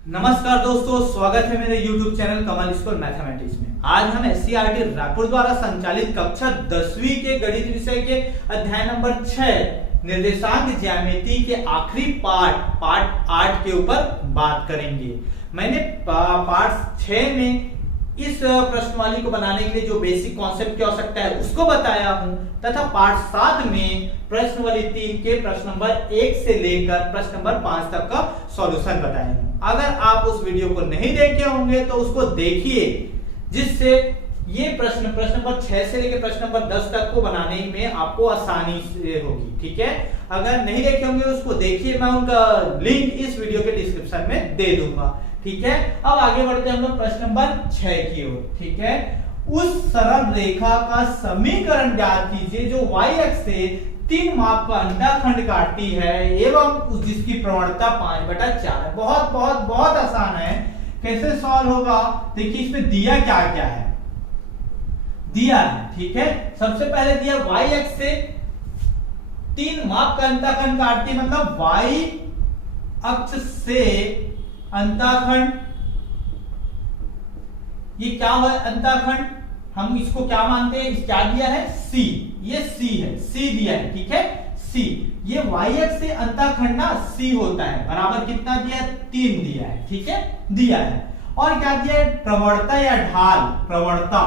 नमस्कार दोस्तों, स्वागत है मेरे YouTube चैनल कमल स्कूल मैथमेटिक्स में। आज हम SCERT रायपुर द्वारा संचालित कक्षा 10वीं के गणित विषय के अध्याय नंबर 6 निर्देशांक ज्यामिति के आखिरी पार्ट 8 के ऊपर बात करेंगे। मैंने पार्ट 6 में इस प्रश्नवाली को बनाने के लिए जो बेसिक कॉन्सेप्ट की आवश्यकता है उसको बताया हूं, तथा पार्ट 7 में प्रश्नवाली 3 के प्रश्न नंबर 1 से लेकर प्रश्न नंबर 5 तक का सॉल्यूशन बताया हूं। अगर आप उस वीडियो को नहीं देखे होंगे तो उसको देखिए, जिससे ये प्रश्न नंबर 6 से लेकर प्रश्न नंबर 10 तक को बनाने में आपको आसानी से होगी। ठीक है, अगर नहीं देखे होंगे उसको देखिए, मैं उनका लिंक इस वीडियो के डिस्क्रिप्शन में दे दूंगा। ठीक है, अब आगे बढ़ते हैं हम लोग प्रश्न नंबर 6 की ओर। ठीक है, उस सरल रेखा का समीकरण ज्ञात कीजिए जो y अक्ष से 3 माप का अंडाखंड काटती है एवं जिसकी प्रवणता 5/4 है। बहुत बहुत बहुत आसान है। कैसे सॉल्व होगा, देखिए इसमें दिया क्या क्या है, दिया है। ठीक है, सबसे पहले दिया y अक्ष से 3 माप का अंडाखंड काटती, मतलब y अक्ष से अंडाखंड, ये क्या है अंडाखंड, हम इसको क्या मानते हैं, क्या दिया है c, ये c है, c दिया है। ठीक है, c, ये y अक्ष से अंडाखंड ना c होता है, बराबर कितना दिया है, 3 दिया है। ठीक है, दिया है। और क्या दिया है, प्रवणता या ढाल, प्रवणता,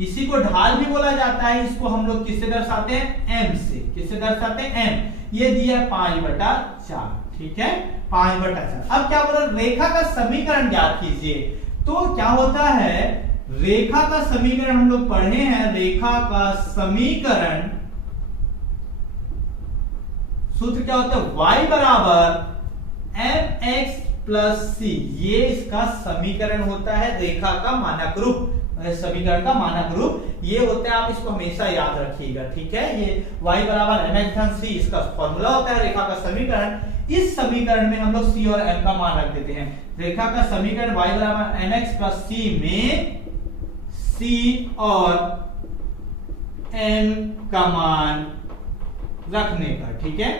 इसी को ढाल भी बोला जाता है। इसको हम लोग किससे दर्शाते हैं, m से। किससे दर्शाते हैं, m। ये दिया है 5/4। ठीक है, 5/4। अब क्या बोला, रेखा का समीकरण ज्ञात कीजिए। तो क्या होता है, रेखा का समीकरण हम लोग पढ़े हैं, रेखा का समीकरण सूत्र क्या होता है, y बराबर mx प्लस c, ये इसका समीकरण होता है। रेखा का मानक रूप, समीकरण का मानक रूप ये होता है, आप इसको हमेशा याद रखिएगा। ठीक है, ये y बराबर mx धन c इसका फॉर्मूला होता है रेखा का समीकरण। इस समीकरण में हम लोग c और m का मान रख देते हैं। रेखा का समीकरण y बराबर mx प्लस c में c और m का मान रखने का। ठीक है,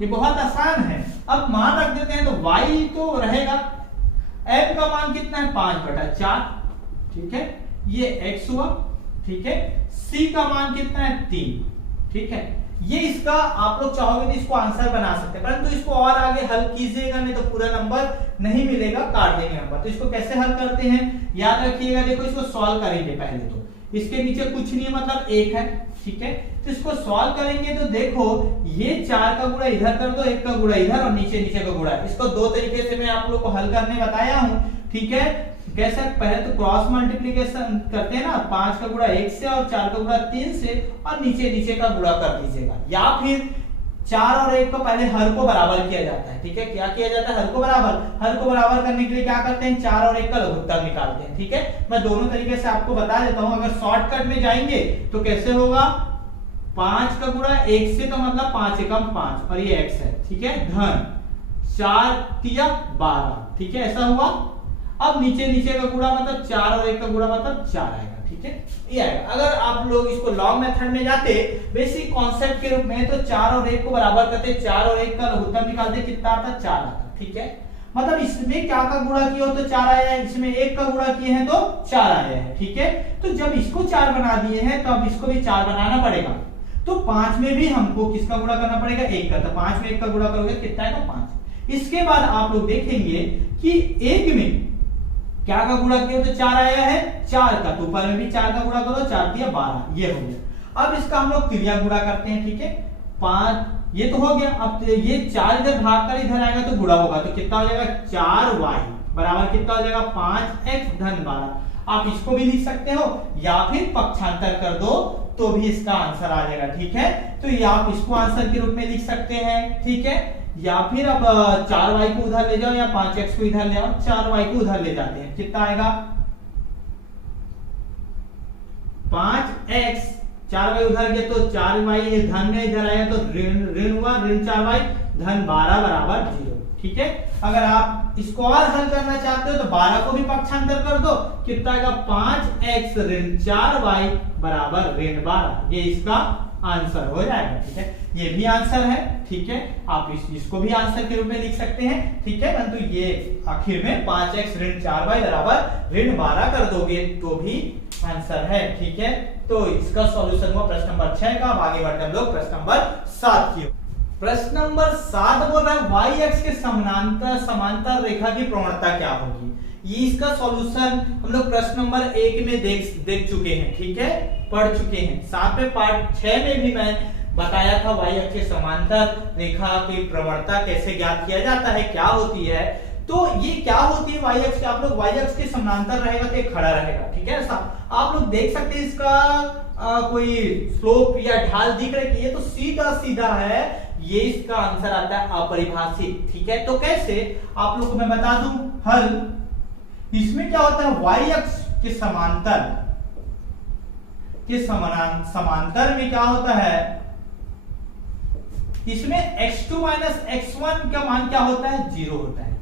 ये बहुत आसान है। अब मान रख देते हैं तो y तो रहेगा, m का मान कितना है, 5/4। ठीक है, ये x हुआ। ठीक है, c का मान कितना है, 3। ठीक है, ये इसका आप लोग चाहोगे तो इसको आंसर बना सकते हैं, परंतु इसको और आगे हल कीजिएगा नहीं तो पूरा नंबर नहीं मिलेगा, काट देंगे नंबर। तो इसको कैसे हल करते हैं, याद रखिएगा। देखो इसको सॉल्व करेंगे पहले तो, इसके नीचे कुछ नहीं है, मतलब 1 है। ठीक है, तो इसको सॉल्व करेंगे तो देखो ये 4 का गुणा इधर कर दो, 1 का गुणा इधर और नीचे का गुणा। इसको दो तरीके से मैं आप लोग को हल करने बताया हूं। ठीक है, कैसे, पहले तो क्रॉस मल्टीप्लिकेशन करते हैं ना, 5 का गुणा 1 से और 4 का गुणा 3 से और नीचे का गुणा कर दीजिएगा, या फिर 4 और 1 को पहले हर को बराबर किया जाता है। ठीक है, क्या किया जाता है, हर को बराबर करने के लिए क्या करते हैं, 4 और 1 का लघुत्तम निकालते हैं। ठीक है, मैं दोनों तरीके से आपको बता देता हूं। अगर शॉर्टकट में जाएंगे तो कैसे होगा, 5 का गुणा 1 से, तो मतलब 5 एकम 5 और ये x है। ठीक है, धन 4 तिया 12। ठीक है, ऐसा हुआ। अब नीचे का गुणा मतलब 4 और 1 का गुणा मतलब 4 आएगा। ठीक है, ये आएगा। अगर आप लोग इसको लॉग मेथड में जाते बेसिक कॉन्सेप्ट के रूप में, तो 4 और 1 को बराबर करते, 4 और 1 का लघुत्तम निकालते, कितना आता, 4 आता। ठीक है, मतलब इसमें क्या का गुणा किया हो तो 4 आया है, इसमें 1 का गुणा किए हैं तो 4 आया है। ठीक है, तो जब इसको 4 बना दिए हैं तो अब इसको भी 4 बनाना पड़ेगा। तो 5 में भी हमको किसका गुणा करना पड़ेगा, 1 का। तो 5 में 1 का गुणा करोगे कितना आएगा, 5। इसके बाद आप लोग देखेंगे कि 1 में क्या का गुणा किया तो 4 आया है, 4 का, तो ऊपर में भी 4 का गुणा करो, 4 तिया 12, ये हो गया। अब इसका हम लोग तिरिया गुणा करते हैं। ठीक है, 5 ये तो हो गया। अब ये 4 इधर भाग कर इधर आएगा तो गुणा होगा, तो कितना हो जाएगा, 4y बराबर कितना हो जाएगा, 5x धन 12। आप इसको भी लिख सकते हो या फिर पक्षांतर कर दो तो भी इसका आंसर आ जाएगा। ठीक है, तो ये आप इसको आंसर के रूप में लिख सकते हैं। ठीक है, या फिर अब 4y को उधर ले जाओ या 5x को इधर ले आओ, 4y को उधर ले जाते हैं, कितना आएगा, 5x, 4y उधर गया तो 4y धन में इधर आएगा तो ऋण हुआ, ऋण 4y धन 12 बराबर 0। ठीक है, अगर आप इसको और हल करना चाहते हो तो 12 को भी पक्षांतर कर दो, कितना आएगा, 5x ऋण 4y बराबर ऋण 12। ये इसका आंसर हो जाएगा। ठीक है, ये भी आंसर है। ठीक है, आप इसको भी आंसर के रूप में लिख सकते हैं। ठीक है, परंतु ये आखिर में 5x ऋण 4y बराबर ऋण 12 कर दोगे तो भी आंसर है। ठीक है, तो इसका सॉल्यूशन हुआ प्रश्न नंबर 6 का। अब आगे बढ़ते हैं हम लोग प्रश्न नंबर 7 की। प्रश्न नंबर 7 बोल रहा है वाई एक्स के समांतर रेखा की प्रवणता क्या होगी। ये इसका सॉल्यूशन हम लोग प्रश्न नंबर 1 में देख चुके हैं। ठीक है, पढ़ चुके हैं। साथ में पार्ट 6 में भी मैं बताया था वाई एक्स के समांतर रेखा की प्रवणता कैसे ज्ञात किया जाता है, क्या होती है। तो ये क्या होती है वाई एक्स, आप लोग वाई एक्स के समांतर रहेगा तो ये खड़ा रहेगा। ठीक है, आप लोग देख सकते हैं इसका कोई स्लोप या ढाल दिख रहा है कि ये तो सीधा सीधा है, ये इसका आंसर आता है अपरिभाषित। ठीक है, तो कैसे आप लोग को मैं बता दूं हल। इसमें क्या होता है वाई एक्स के समांतर में क्या होता है, इसमें x2 माइनस x1 का मान क्या होता है, 0 होता है।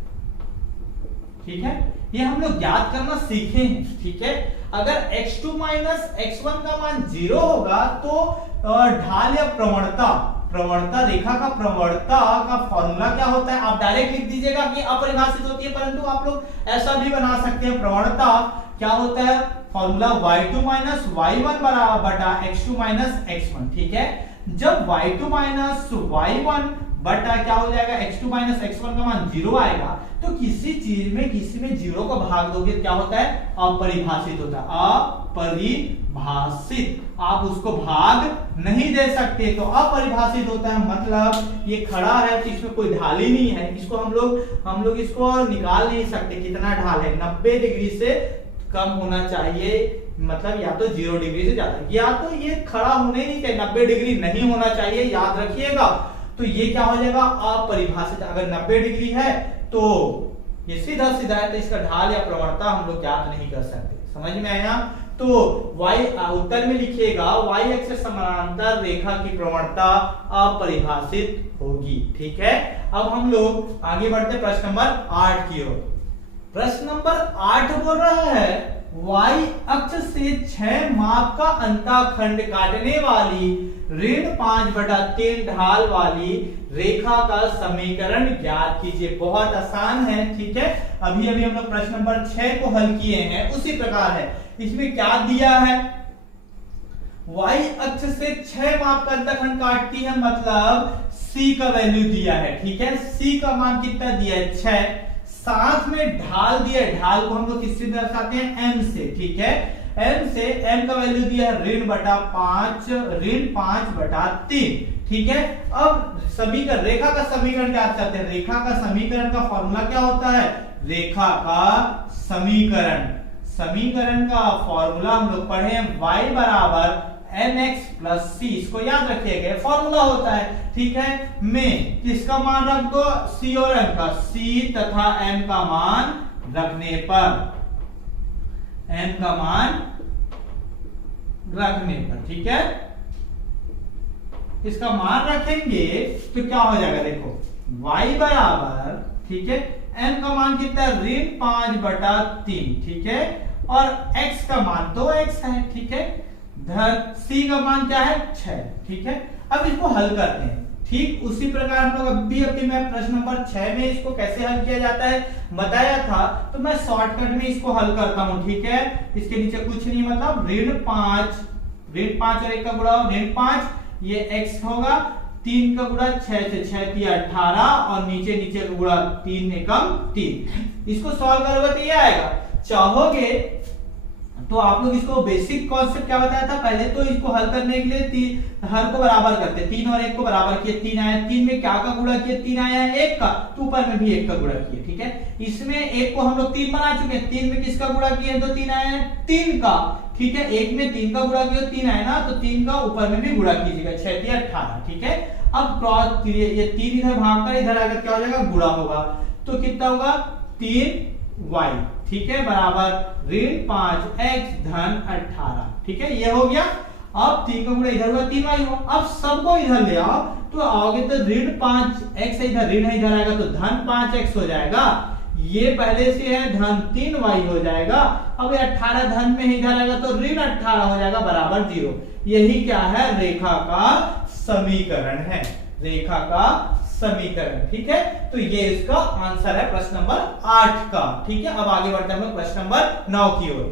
ठीक है, ये हम लोग ज्ञात करना सीखे हैं। ठीक है, अगर x2 माइनस x1 का मान 0 होगा तो ढाल या प्रवणता रेखा का प्रवणता का फॉर्मूला क्या होता है, आप डायरेक्ट लिख दीजिएगा कि अपरिभाषित होती है, परंतु आप लोग ऐसा भी बना सकते हैं। प्रवणता क्या होता है, फॉर्मूला y2 माइनस y1 बटा x2 माइनस x1। ठीक है, जब y2 माइनस y1 बटा क्या हो जाएगा x2 माइनस x1 का मान 0 आएगा तो किसी चीज में किसी में 0 को भाग दोगे क्या होता है, अपरिभाषित होता है। अपरिभाषित, आप उसको भाग नहीं दे सकते तो अपरिभाषित होता है। मतलब ये खड़ा है तो इसमें कोई ढाल ही नहीं है, इसको हम लोग इसको निकाल नहीं सकते कितना ढाल है। 90 डिग्री से कम होना चाहिए, मतलब या तो 0 डिग्री से ज्यादा, या तो ये खड़ा होने ही नहीं चाहिए, 90 डिग्री नहीं होना चाहिए, याद रखिएगा। तो ये क्या हो जाएगा अपरिभाषित। अगर 90 डिग्री है तो ये सीधा है, तो इसका ढाल या प्रवणता हम लोग ज्ञात नहीं कर सकते। समझ में आया। तो y उत्तर में लिखिएगा y एक्स से समांतर रेखा की प्रवणता अपरिभाषित होगी। ठीक है, अब हम लोग आगे बढ़ते प्रश्न नंबर 8 की ओर। प्रश्न नंबर 8 बोल रहा है y अक्ष से 6 माप का अंतःखंड काटने वाली ऋण 5/3 ढाल वाली रेखा का समीकरण ज्ञात कीजिए। बहुत आसान है। ठीक है, अभी हम लोग प्रश्न नंबर 6 को हल किए हैं, उसी प्रकार है। इसमें क्या दिया है, y अक्ष से 6 माप का अंतःखंड काटती है, मतलब c का वैल्यू दिया है। ठीक है, c का मान कितना दिया है, 6। साथ में ढाल दिया है, ढाल को हम लोग किससे दर्शाते हैं, m से। ठीक है, m का वैल्यू दिया है ऋण 5/3। ठीक है, अब समीकरण रेखा का समीकरण क्या करते हैं, रेखा का समीकरण का फॉर्मूला क्या होता है, रेखा का समीकरण का फॉर्मूला हम लोग पढ़े हैं y बराबर mx प्लस c। इसको याद रखिएगा, फॉर्मूला होता है। ठीक है, में किसका मान रख दो, c और m का, c तथा m का मान रखने पर, ठीक है, इसका मान रखेंगे तो क्या हो जाएगा, देखो y बराबर, ठीक है, m का मान कितना है, ऋण 5/3। ठीक है, और x का मान तो x है। ठीक है, धन c का मान क्या है, 6। ठीक है, अब इसको हल करते हैं। ठीक उसी प्रकार हम लोग अभी मैं प्रश्न नंबर 6 में इसको कैसे हल किया जाता है बताया था, तो मैं शॉर्टकट में इसको हल करता हूं। ठीक है, इसके नीचे कुछ नहीं, मतलब ऋण 5 और 1 का गुणा ऋण 5, ये x होगा, 3 का गुणा 6 से 6 3 18, और नीचे का गुणा 3 एकम 3। इसको सॉल्व करोगे तो ये आएगा। चाहोगे तो आप लोग इसको बेसिक कॉन्सेप्ट क्या बताया था, पहले तो इसको हल करने के लिए हर को बराबर करते, 3 और 1 को बराबर किए, 3 आया, 3 में क्या का गुणा किए, 3 आया है 1 का, तो ऊपर में भी 1 का गुणा किए। ठीक है, इसमें 1 को हम लोग 3 बना चुके हैं, 3 में किसका गुणा किए, तो 3 आया है 3 का। ठीक है, 1 में 3 का गुणा किया, 3 आया ना, तो 3 का ऊपर में भी गुणा कीजिएगा, 6 3 18। ठीक है, अब क्रॉस ये 3 इधर भाग कर इधर आकर क्या हो जाएगा, गुणा होगा, तो कितना होगा, 3y। ठीक है, बराबर ऋण 5x धन 18। ठीक है, ये हो गया। अब 3 का गुणा इधर हुआ, 3y हुआ। अब सबको इधर ले आओ तो आओगे तो ऋण 5x इधर ऋण है, इधर आएगा तो धन 5x हो जाएगा। ये पहले से है धन 3y हो जाएगा। अब ये 18 धन में ही इधर आएगा तो ऋण 18 हो जाएगा बराबर 0। यही क्या है, रेखा का समीकरण है, रेखा का समीकरण। ठीक है, तो ये इसका आंसर है प्रश्न नंबर 8 का। ठीक है, अब आगे बढ़ते हैं हम लोग प्रश्न नंबर 9 की ओर।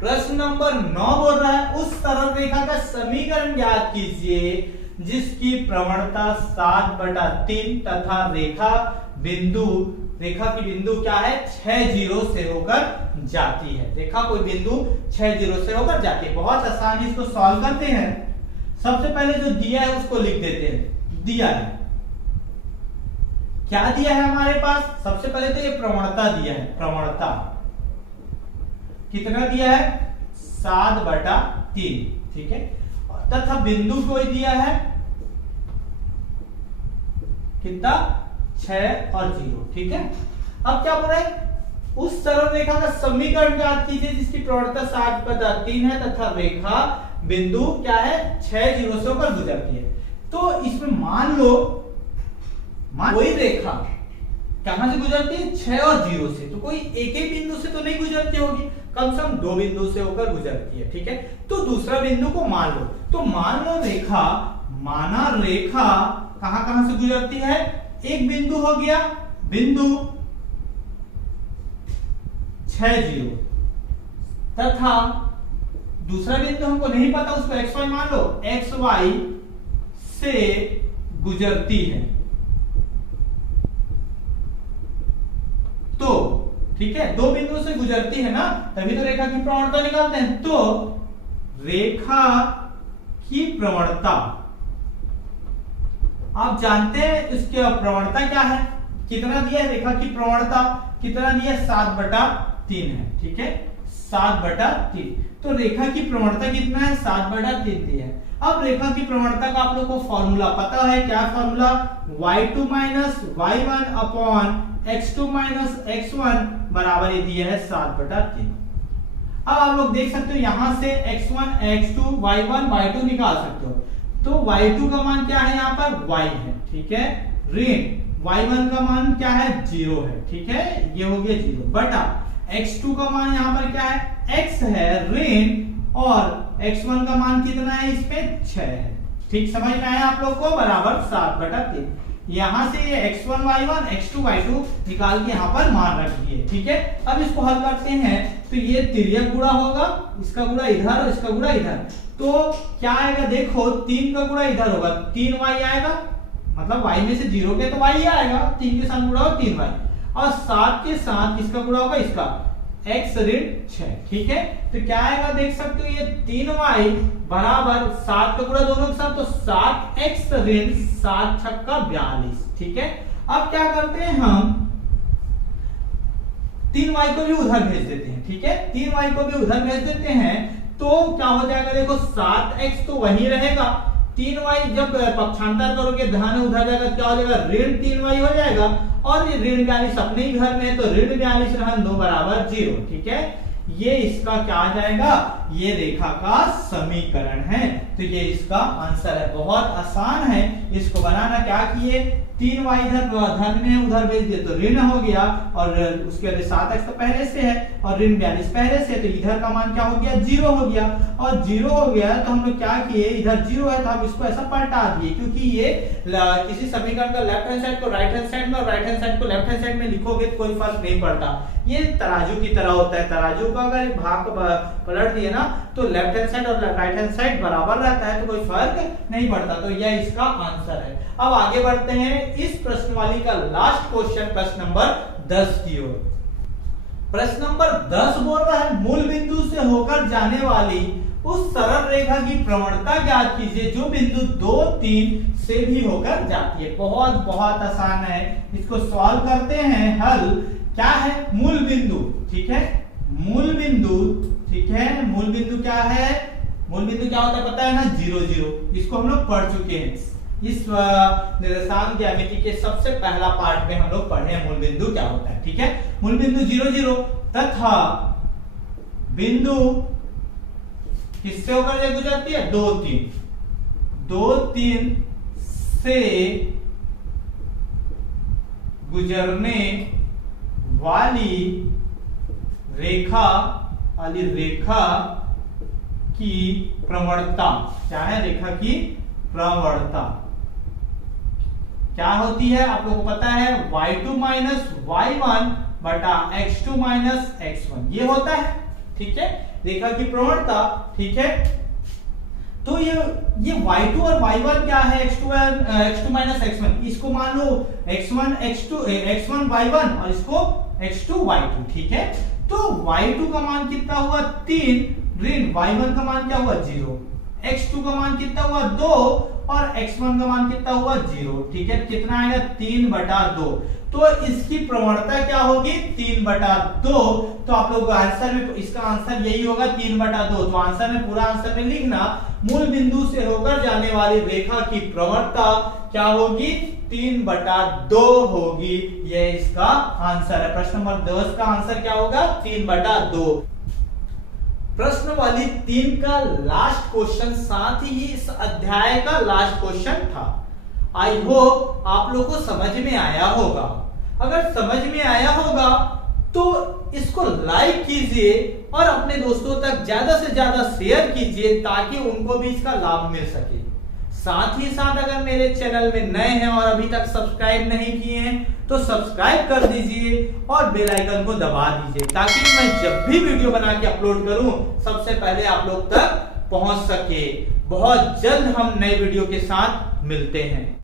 प्रश्न नंबर 9 बोल रहा है उस सरल रेखा का समीकरण ज्ञात कीजिए जिसकी प्रवणता 7/3 तथा रेखा की बिंदु क्या है, 6 से होकर जाती है। रेखा कोई बिंदु 6 से होकर जाती है। बहुत आसानी इसको सॉल्व करते हैं। सबसे पहले जो दिया है उसको लिख देते हैं। दिया है, क्या दिया है हमारे पास, सबसे पहले तो ये प्रवणता दिया है। प्रवणता कितना दिया है, 7/3। ठीक है, तथा बिंदु कोई दिया है कितना, 6 और 0। ठीक है, अब क्या बोल रहा है, उस सरल रेखा का समीकरण ज्ञात कीजिए जिसकी प्रवणता 7/3 है तथा रेखा बिंदु क्या है, 6 से होकर गुजरती है। तो इसमें मान लो कोई रेखा कहां से गुजरती है, 6 और 0 से। तो कोई एक ही बिंदु से तो नहीं गुजरती होगी, कम से कम 2 बिंदु से होकर गुजरती है। ठीक है, तो दूसरा बिंदु को मान लो। तो मान लो रेखा, माना रेखा कहां कहां से गुजरती है, एक बिंदु हो गया, बिंदु 6 तथा दूसरा बिंदु हमको नहीं पता, उसको xy मान लो, xy से गुजरती है। तो ठीक है, 2 बिंदु से गुजरती है ना, तभी तो रेखा की प्रवणता निकालते हैं। तो रेखा की प्रवणता, आप जानते हैं इसकी प्रवणता क्या है, कितना दिया है रेखा की प्रवणता, कितना दिया, 7/3 है। ठीक है, 7/3। तो रेखा की प्रवणता कितना है, 7/3 दिया है। अब रेखा की प्रवणता का आप लोग को फॉर्मूला पता है, क्या formula, y2 - y1 upon x2 - x1 बराबर ये दिया है 7/3। अब आप लोग देख सकते हो यहां से x1 x2 y1 y2 निकाल सकते हो। तो y2 का मान क्या है, यहाँ पर y है। ठीक है, ऋण y1 का मान क्या है, 0 है। ठीक है, ये हो गया 0 बटा x2 का मान यहाँ पर क्या है, x है ऋण, और x1 का मान कितना है, इसमें 6 है। ठीक, समझ में आया आप लोग को, बराबर 7/3। यहां से ये x1 y1 x2 y2 निकाल के यहाँ पर मान रख दिए। ठीक है, अब इसको हल करते हैं तो ये तिर्यक गुणा होगा, इसका गुणा इधर और इसका गुणा इधर। तो क्या आएगा, देखो 3 का गुणा इधर होगा, 3y आएगा, मतलब y में से 0 के तो y ही आएगा, 3 के साथ गुणा हो 3y, और 7 के साथ किसका गुणा होगा, इसका x ऋण 6। ठीक है, तो क्या आएगा, देख सकते हो ये 3y बराबर 7 का गुणा दोनों के साथ, तो 7x ऋण 7 छक्का 42। ठीक है, अब क्या करते हैं हम, 3y को भी उधर भेज देते हैं। ठीक है, 3y को भी उधर भेज देते हैं, तो क्या हो जाएगा, देखो 7x तो वही रहेगा, 3y जब पक्षांतर करोगे धन उधर जाएगा, क्या हो जाएगा, ऋण 3y हो जाएगा, और ये ऋण 42 अपने ही घर में है, तो ऋण 42 रहन 2 बराबर 0। ठीक है, ये इसका क्या आ जाएगा, ये रेखा का समीकरण है। तो ये इसका आंसर है, बहुत आसान है इसको बनाना। क्या किए, 3y इधर धन में उधर भेज दिए तो ऋण हो गया, और उसके बाद 7x तो पहले से है और ऋण 42 पहले से, तो इधर का मान क्या हो गया, 0 हो गया, और 0 हो गया तो हम लोग क्या किए, इधर 0 है तो हम इसको ऐसा पलटा दिए, क्योंकि ये किसी समीकरण का लेफ्ट हैंड साइड को राइट हैंड साइड में और राइट हैंड साइड को लेफ्ट हैंड साइड में लिखोगे तो कोई फर्क नहीं पड़ता। ये तराजू की तरह होता है, तराजू का अगर भाग पलट दिए ना तो लेफ्ट हैंड साइड और राइट हैंड साइड बराबर रहता है, तो कोई फर्क नहीं पड़ता। तो यह इसका आंसर है। अब आगे बढ़ते हैं इस प्रश्नवाली का लास्ट क्वेश्चन, प्रश्न नंबर 10 की ओर। प्रश्न नंबर 10 बोल रहा है मूल बिंदु से होकर जाने वाली उस सरल रेखा की प्रवणता ज्ञात कीजिए जो बिंदु 2, 3 से भी होकर जाती है। बहुत आसान है, इसको सॉल्व करते हैं। हल क्या है, मूल बिंदु। ठीक है, मूल बिंदु, ठीक है, मूल बिंदु क्या है, मूल बिंदु क्या होता है पता है ना, 0 0। इसको हम लोग पढ़ चुके हैं, इस निर्देशांक ज्यामिति के सबसे पहला पार्ट में हम लोग पढ़े हैं मूल बिंदु क्या होता है। ठीक है, मूल बिंदु 0 0 तथा बिंदु किससे होकर गुजरती है, 2 3, 2 3 से गुजरने वाली रेखा की प्रवणता क्या है? रेखा की प्रवणता क्या होती है? आप लोगों को पता है y2 माइनस y1 बटा x2 माइनस x1 ये होता है। ठीक है, रेखा की प्रवणता। ठीक है, तो ये y2 और y1 क्या है? x2 माइनस x1, इसको मान लो x1 y1 और इसको x2 y2। ठीक है, तो y2 का मान कितना हुआ? 3 ऋण y1 का मान क्या हुआ? 0, x2 का मान कितना हुआ? 2 और x1 का मान कितना हुआ? 0। ठीक है, कितना आएगा? 3/2। तो इसकी प्रवणता क्या होगी? 3/2। तो आप लोग आंसर में इसका आंसर यही होगा 3/2। तो आंसर में पूरा आंसर में लिखना मूल बिंदु से होकर जाने वाली रेखा की प्रवणता क्या होगी? 3/2 होगी। ये इसका आंसर है। प्रश्न नंबर 10 का आंसर क्या होगा? 3/2। प्रश्न वाली 3 का लास्ट क्वेश्चन, साथ ही इस अध्याय का लास्ट क्वेश्चन था। आई होप आप लोग को समझ में आया होगा। अगर समझ में आया होगा तो इसको लाइक कीजिए और अपने दोस्तों तक ज्यादा से ज्यादा शेयर कीजिए ताकि उनको भी इसका लाभ मिल सके। साथ ही साथ अगर मेरे चैनल में नए हैं और अभी तक सब्सक्राइब नहीं किए हैं तो सब्सक्राइब कर दीजिए और बेल आइकन को दबा दीजिए ताकि मैं जब भी वीडियो बना के अपलोड करूं सबसे पहले आप लोग तक पहुंच सके। बहुत जल्द हम नए वीडियो के साथ मिलते हैं।